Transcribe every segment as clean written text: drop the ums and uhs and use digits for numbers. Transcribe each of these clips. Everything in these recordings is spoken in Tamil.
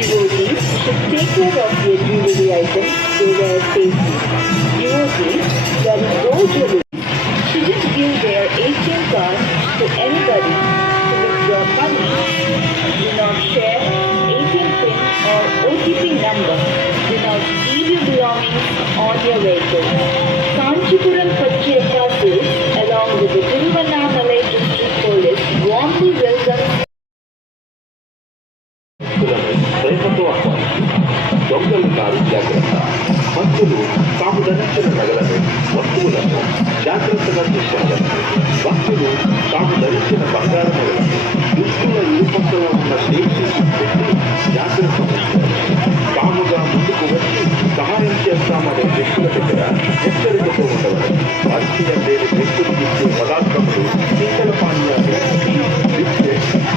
Devotees should take care of their jewelry items they wear safely. Devotees wearing gold jewelry shouldn't give their ATM cards to anybody to withdraw money. Do not share ATM PIN or OTP number. Do not leave your belongings on your vehicle. Kanchipuram Pachiyappasu along with the Tiruvannamalai District Police warmly welcome దొంగలు కారు జాగ్రత్త. భక్తులు తాము ధరించిన నగలను వస్తువులను జాగ్రత్తగా తీసుకెళ్లారు. భక్తులు తాము ధరించిన బంగారు నగలను దుస్తుల ఇరుపక్కల ఉన్న సేఫ్టీకి పెట్టి జాగ్రత్త వహించారు. తాముగా ముందుకు వచ్చి సహాయం చేస్తామనే వ్యక్తుల దగ్గర హెచ్చరికతో ఉండవరు. పరిచయం లేని వ్యక్తులు ఇచ్చే పదార్థములు, శీతల పానీయాలు,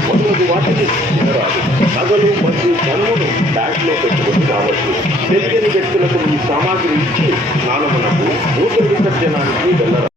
మొదలగు వాటిని తినరాదు. నగలు మరియు ధనమును బ్యాగ్లో పెట్టుకుని రావచ్చు. తెలియని వ్యక్తులకు ఈ సామాగ్రి ఇచ్చి స్నానమునకు మూత విసర్జనానికి వెళ్ళరాదు.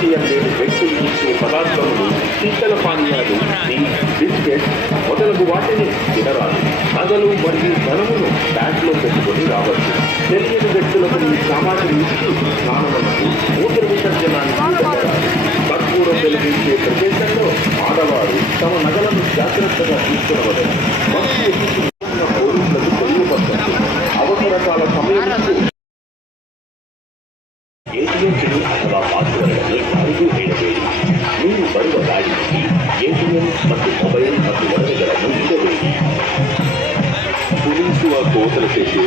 ప్రతి వ్యక్తులు ఇచ్చే పదార్థములు శీతల పానీయాలు టీ బిస్కెట్ మొదలగు వాటిని తినరాదు. నగలు మరియు ధనమును బ్యాంకులో పెట్టుకొని రావచ్చు. తెలియని వ్యక్తులకు ఈ సామాగ్రి ఇచ్చి స్నానములకు మూత్ర విసర్జనానికి వెళ్ళరాదు. కర్పూరం వెలిగించే ప్రదేశంలో ఆడవారు తమ నగలను జాగ్రత్తగా తీసుకునవలెను. వస్తువు తీసుకున్న పోలీసులకు తెలియపరచండి. అవసరకాల సమయంలో ఏటీఎం పిన్ అథవా పాస్వర్డ్ని అరుగు వేయవేడి. మీరు బರುವ ಗಾಡಿಯಲ್ಲಿ ಏಟಿಎಂ ಮತ್ತು ಮೊಬೈಲ್ ಮತ್ತು ವರದಿಗಳನ್ನು ಇಡಬೇಡಿ. പോലീസുവ കോത്തല ശേഷി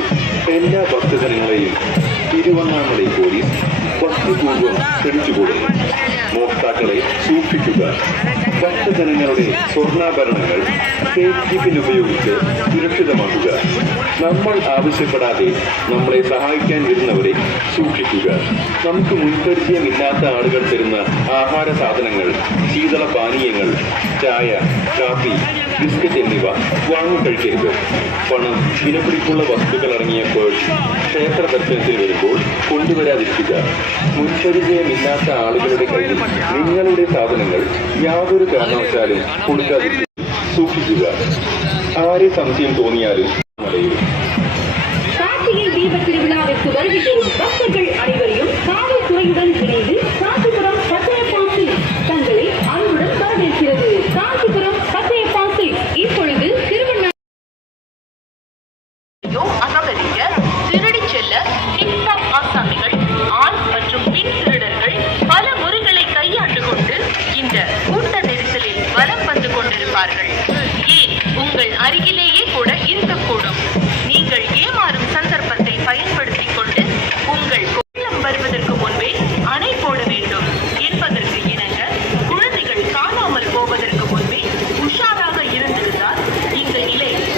എല്ലാ ഭക്തജനങ്ങളെയും തിരുവണ്ണാമലൈ പോലീസ് ഭക്തിപൂർവ്വം ക്ഷണിച്ചുകൊടുക്കും. മോഷ്ടാക്കളെ സൂക്ഷിക്കുക. ഭക്തജനങ്ങളുടെ സ്വർണ്ണാഭരണങ്ങൾ സേഫ്റ്റി പിൻ ഉപയോഗിച്ച് സുരക്ഷിതമാക്കുക. നമ്മൾ ആവശ്യപ്പെടാതെ നമ്മളെ സഹായിക്കാൻ വരുന്നവരെ സൂക്ഷിക്കുക. നമുക്ക് മുൻപരിചയമില്ലാത്ത ആളുകൾ തരുന്ന ആഹാര സാധനങ്ങൾ, ശീതള പാനീയങ്ങൾ, ചായ, കാപ്പി, ബിസ്ക്കറ്റ് എന്നിവ വാങ്ങി കഴിക്കരുത്. പണം, വിലപിടിപ്പുള്ള വസ്തുക്കൾ അടങ്ങിയ പേഴ്സ് ക്ഷേത്ര ദർശനത്തിൽ വരുമ്പോൾ കൊണ്ടുവരാതിരിക്കുക. മുൻപരിചയമില്ലാത്ത ആളുകളുടെ കയ്യിൽ നിങ്ങളുടെ സാധനങ്ങൾ യാതൊരു കാരണവശാലും കൊടുക്കാതിരിക്കുക. സൂക്ഷിക്കുക. ആരെ സംശയം തോന്നിയാലും മലയിൽ கார்த்திகை தீப திருவிழாவிற்கு வருகை தரும் பக்தர்கள் அனைவரையும் காவல்துறையுடன் இணைந்து காஞ்சிபுரம் பச்சையப்பாசி தங்களை அன்புடன் வரவேற்கிறது. காஞ்சிபுரம் பச்சையப்பாசி இப்பொழுது அபகரிக்க, திருடி செல்ல டிக்டாக் ஆசாமிகள், ஆண் மற்றும் பெண் திருடர்கள் பல முறைகளை கையாண்டு கொண்டு இந்த கூட்ட நெரிசலில் வலம் வந்து கொண்டிருப்பார்கள். ஏன் உங்கள் அருகிலேயே கூட இருக்கக்கூடும்.